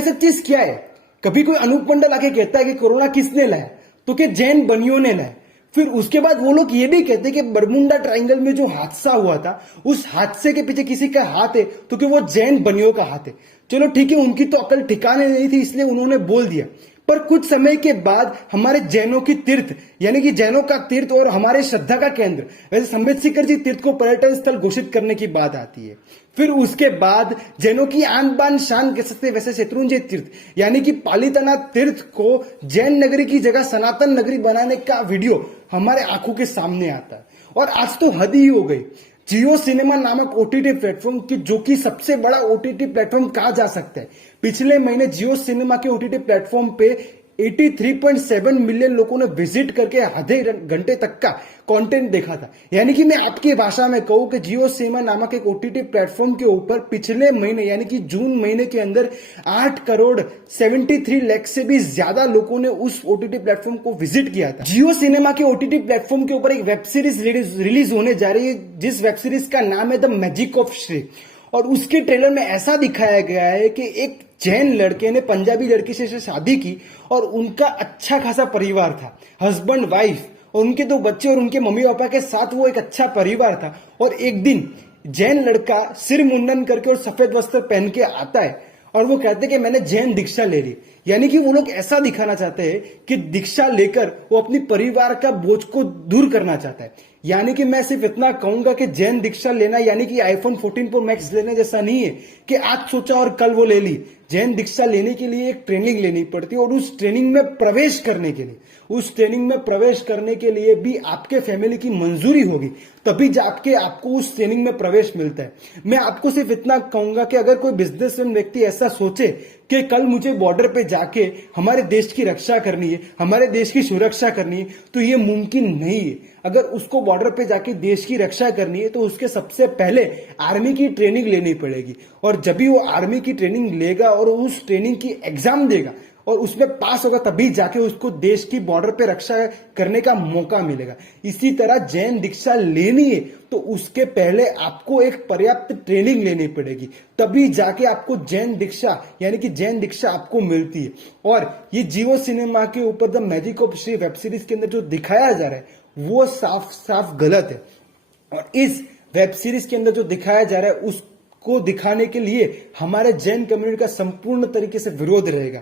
सब चीज क्या है? कभी कोई अनूप मंडल आके कहता है कि कोरोना किसने लाया, तो कि जैन बनियों ने लाया। फिर उसके बाद वो लोग ये भी कहते हैं कि बरमुंडा ट्रायंगल में जो हादसा हुआ था, उस हादसे के पीछे किसी का हाथ है, तो कि वो जैन बनियों का हाथ है। चलो ठीक है, उनकी तो अकल ठिकाने नहीं थी, इसलिए उन्होंने बोल दिया। पर कुछ समय के बाद हमारे जैनों की तीर्थ, यानी कि जैनों का तीर्थ और हमारे श्रद्धा का केंद्र, वैसे संबेदसीकर जी तीर्थ को पर्यटन स्थल घोषित करने की बात आती है। फिर उसके बाद जैनों की आन बान शान कह सकते वैसे शत्रुंजय तीर्थ, यानी कि पालिताना तीर्थ को जैन नगरी की जगह सनातन नगरी बनाने का वीडियो हमारे आंखों के सामने आता है। और आज तो हद ही हो गई। जियो सिनेमा नामक ओटीटी प्लेटफॉर्म की, जो कि सबसे बड़ा ओटीटी प्लेटफॉर्म कहा जा सकता है, पिछले महीने जियो सिनेमा के ओटीटी प्लेटफॉर्म पे 83.7 मिलियन लोगों ने विजिट करके आधे घंटे तक का कंटेंट देखा था। यानी कि मैं आपकी भाषा में कहूं कि जियो सिनेमा नामक एक ओटीटी प्लेटफॉर्म के ऊपर पिछले महीने यानी कि जून महीने के अंदर 8 करोड़ 73 लाख से भी ज्यादा लोगों ने उस ओटीटी प्लेटफॉर्म को विजिट किया था। जियो सिनेमा के ओटीटी प्लेटफॉर्म के ऊपर एक वेब सीरीज रिलीज होने जा रही है, जिस वेब सीरीज का नाम है द मैजिक ऑफ श्री। और उसके ट्रेलर में ऐसा दिखाया गया है कि एक जैन लड़के ने पंजाबी लड़की से शादी की और उनका अच्छा खासा परिवार था, हस्बैंड वाइफ और उनके 2 बच्चे और उनके मम्मी पापा के साथ वो एक अच्छा परिवार था। और एक दिन जैन लड़का सिर मुंडन करके और सफेद वस्त्र पहन के आता है और वो कहते हैं कि मैंने जैन दीक्षा ले ली। यानी कि वो लोग ऐसा दिखाना चाहते हैं कि दीक्षा लेकर वो अपनी परिवार का बोझ को दूर करना चाहता है। यानी कि मैं सिर्फ इतना कहूंगा कि जैन दीक्षा लेना यानी कि आईफोन 14 प्रो मैक्स लेने जैसा नहीं है कि आज सोचा और कल वो ले ली। जैन दीक्षा लेने के लिए एक ट्रेनिंग लेनी पड़ती है और उस ट्रेनिंग में प्रवेश करने के लिए भी आपके फैमिली की मंजूरी होगी, तभी जाके आपको उस ट्रेनिंग में प्रवेश मिलता है। मैं आपको सिर्फ इतना कहूंगा कि अगर कोई बिजनेसमैन व्यक्ति ऐसा सोचे कि कल मुझे बॉर्डर पे जाके हमारे देश की रक्षा करनी है, हमारे देश की सुरक्षा करनी है, तो ये मुमकिन नहीं है। अगर उसको बॉर्डर पे जाके देश की रक्षा करनी है तो उसके सबसे पहले आर्मी की ट्रेनिंग लेनी पड़ेगी। और जब भी वो आर्मी की ट्रेनिंग लेगा और उस ट्रेनिंग की एग्जाम देगा और उसमें पास होगा, तभी जाके उसको देश की बॉर्डर पे रक्षा करने का मौका मिलेगा। इसी तरह जैन दीक्षा लेनी है तो उसके पहले आपको एक पर्याप्त ट्रेनिंग लेनी पड़ेगी, तभी जाके आपको जैन दीक्षा यानी कि जैन दीक्षा आपको मिलती है। और ये जियो सिनेमा के ऊपर the magic of Shri web series के अंदर जो दिखाया जा रहा है वो साफ साफ गलत है। और इस वेब सीरीज के अंदर जो दिखाया जा रहा है उसको दिखाने के लिए हमारे जैन कम्युनिटी का संपूर्ण तरीके से विरोध रहेगा।